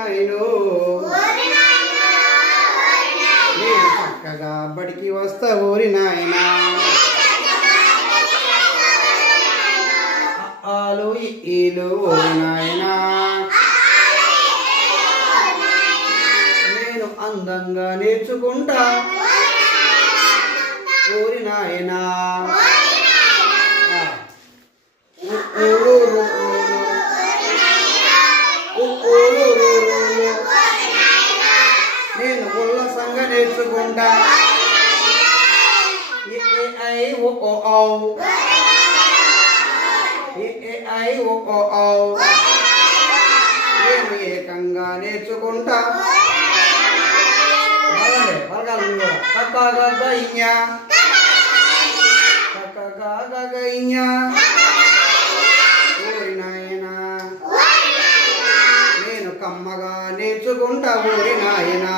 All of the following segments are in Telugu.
నాయనో నేను చక్కగా బడికి వస్తా ఊరి నాయనా ఆలు ఈలు ఓరి నాయనా నేను అందంగా నేర్చుకుంటా ఊరి నాయనా నేను ఉల్లాసంగా నేర్చుకుంటా నేను ఏకంగా నేర్చుకుంటా ఊరి నాయనా నేను కమ్మగా నేర్చుకుంటా ఊరి నాయనా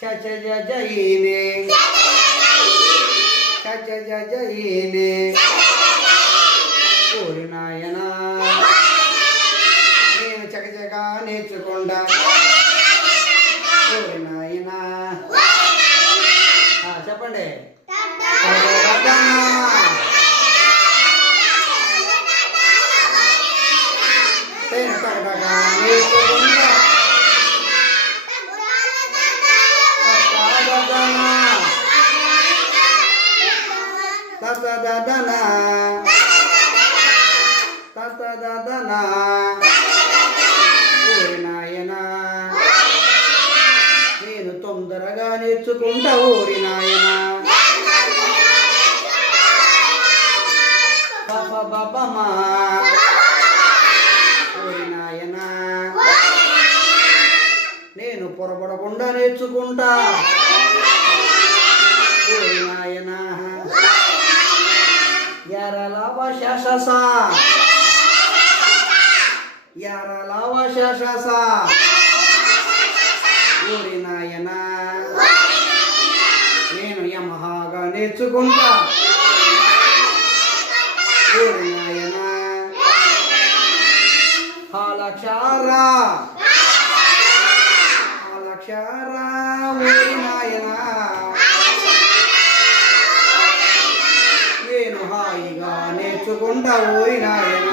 చచజజయినే చచజజయినే ఊరి నాయనా నేను చకచకా నేర్చుకుంటా ఊరి నాయనా చెప్పండి ఊరి నాయనా నేను తొందరగా నేర్చుకుంటా ఊరి నాయనా బాబమ్మా ఊరి నాయనా నేను పొరపడకుండా నేర్చుకుంటా ఊరి నాయనా యారలావ శాసస యారలావ శాసస ఊరి నాయనా నేను యమహాగా నేర్చుకుంటా ఊరి నాయనా హాలక్షారా హాలక్షారా ఊరి నాయనా నేను హాయిగా నేర్చుకుంటా ఊరి నాయనా